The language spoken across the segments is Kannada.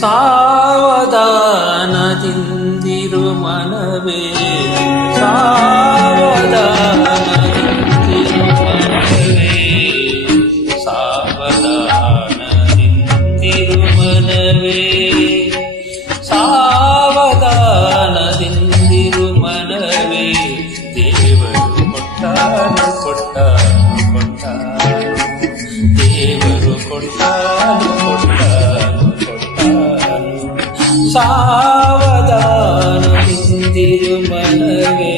ಸಾವಧಾನದಿಂದಿರು ಮನವೇ, ಸಾವಧಾನದಿಂದಿರು ಮನವೇ, ಸಾವಧಾನದಿಂದಿರು ಮನವೇ, ಸಾವಧಾನದಿಂದಿರು ಮನವೇ. ದೇವರು ಕೊಟ್ಟಾನು ಕೊಟ್ಟಾನು ಕೊಟ್ಟಾನು, ದೇವರು ಕೊಟ್ಟಾನು ಕೊಟ್ಟಾನು ಕೊಟ್ಟಾನು. ಸಾವಧಾನದಿಂದಿರು ಮನವೇ,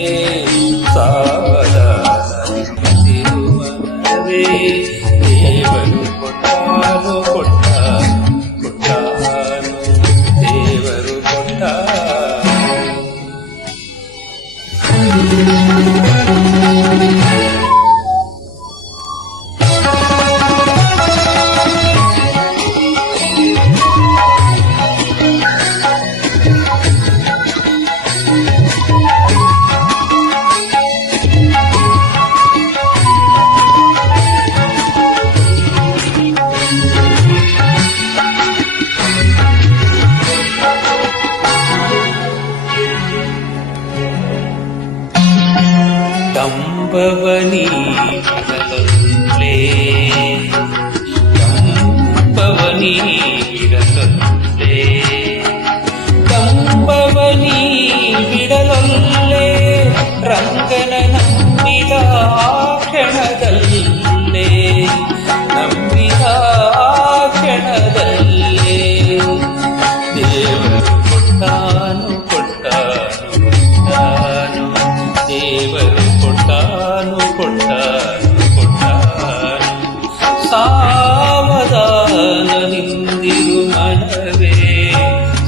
ಸಾವಧಾನದಿಂದಿರು ಮನವೇ. ದೇವರು ಕೊಟ್ಟಾನು ಕೊಟ್ಟಾನು ಕೊಟ್ಟಾನು, ದೇವರು ಕೊಟ್ಟಾನು. ಕಂಬವನಿ ಬಿಡಲೊಲ್ಲೆ, ಕಂಬವನಿ ಬಿಡಲೊಲ್ಲೆ, ಕಂಬವನಿ ಬಿಡಲೊಲ್ಲೆ. ರಂಗನ ನಂಬಿದ ಕ್ಷಣದಲ್ಲೇ, ನಂಬಿದ ಕ್ಷಣದಲ್ಲೇ. ದೇವರು ಕೊಟ್ಟಾನು ಕೊಟ್ಟಾನು ಕೊಟ್ಟಾನು, ದೇವರು ಕೊಟ್ಟಾನು ಕೊಟ್ಟಾನು ಕೊಟ್ಟಾನು. ಸಾವಧಾನದಿಂದಿರು ಮನವೇ,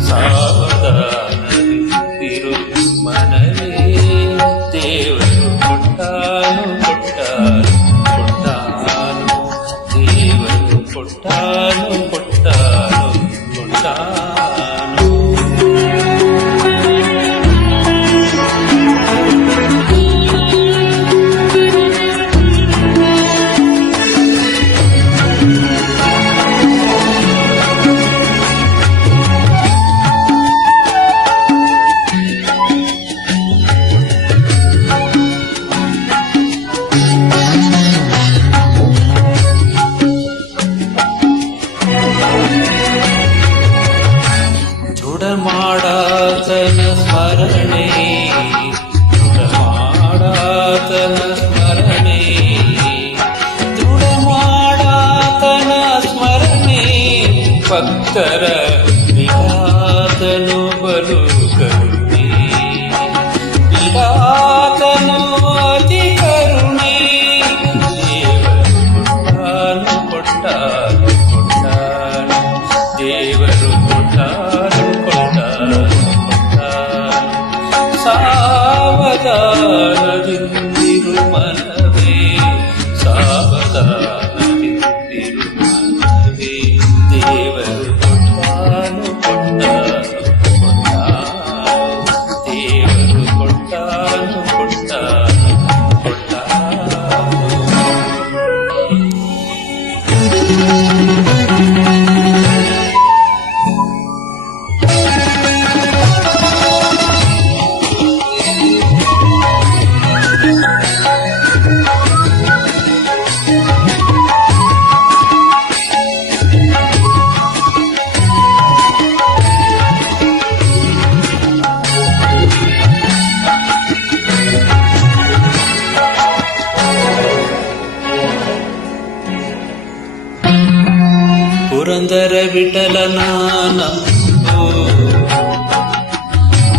ಸಾವಧಾನದಿಂದಿರು ಮನವೇ. ದೇವರು ಕೊಟ್ಟಾನು ಕೊಟ್ಟಾನು ಕೊಟ್ಟಾನು, ದೇವರು ಕೊಟ್ಟಾನು ಕೊಟ್ಟಾನು ಕೊಟ್ಟಾನು. ದೃಢಮಾಡಾತನ ಸ್ಮರಣೆ, ದೃಢಮಾಡಾತನ ಸ್ಮರಣೆ, ದೃಢಮಾಡಾತನ ಸ್ಮರಣೆ. ಭಕ್ತರ ವಿಧಾತನು ಬಲು ಕರುಣೆ, ವಿಧಾತನು ಅತಿ ಕರುಣೆ. ದೇವರು ಕೊಟ್ಟಾನು ಕೊಟ್ಟಾನು ಕೊಟ್ಟಾನು, ದೇವರು ಕೊಟ್ಟಾನು ಕೊಟ್ಟಾನು ಕೊಟ್ಟಾನು. ಸಾವಧಾನದಿಂದಿರು ಮನವೇ, ಸಾವಧಾನದಿಂದಿರು ಮನವೇ. ದೇವರು ಕೊಟ್ಟಾನು ಕೊಟ್ಟಾನು ಕೊಟ್ಟಾನು, ದೇವರು ಕೊಟ್ಟಾನು ಕೊಟ್ಟಾನು ಕೊಟ್ಟಾನು. ಪುರಂದರ ವಿಠಲನ ನಂಬು,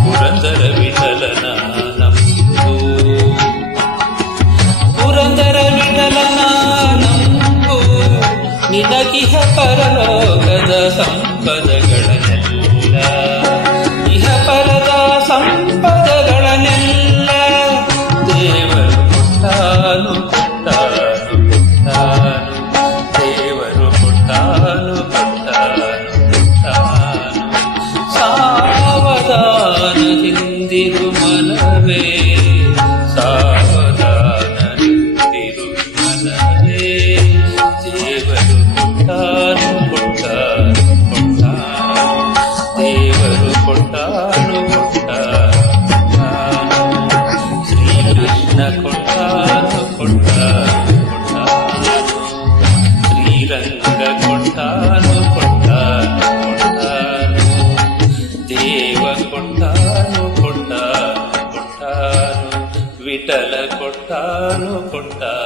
ಪುರಂದರ ವಿಠಲನ ನಂಬು, ಪುರಂದರ ವಿಠಲನ ನಂಬು. ನಿನಗಿಹ ಪರಲೋಕದ ಸಂಪದಗಳನ್ನೆಲ್ಲ, ಇಹ ಪರದ ಸಂಪದಗಳನ್ನೆಲ್ಲ. ದೇವರು ಕೊಟ್ಟಾನು ಕೊಟ್ಟಾನು ಕೊಟ್ಟಾನು, ದೇವರು ಕೊಟ್ಟಾನು ಕೊಟ್ಟಾನು ಕೊಟ್ಟಾನು. ಸಾವಧಾನದಿಂದಿರು ಮನವೇ, ಸಾವಧಾನದಿಂದಿರು ಮನವೇ. ದೇವರು ಕೊಟ್ಟಾನು ಕೊಟ್ಟಾನು ಕೊಟ್ಟಾನು, ಶ್ರೀರಂಗ ಕೊಟ್ಟಾನು ಕೊಟ್ಟಾನು ಕೊಟ್ಟಾನು ದೇವ ಕೊಟ್ಟಾನು ಕೊಟ್ಟಾನು ಕೊಟ್ಟಾನು ವಿಠಲ ಕೊಟ್ಟಾನು ಕೊಟ್ಟಾನು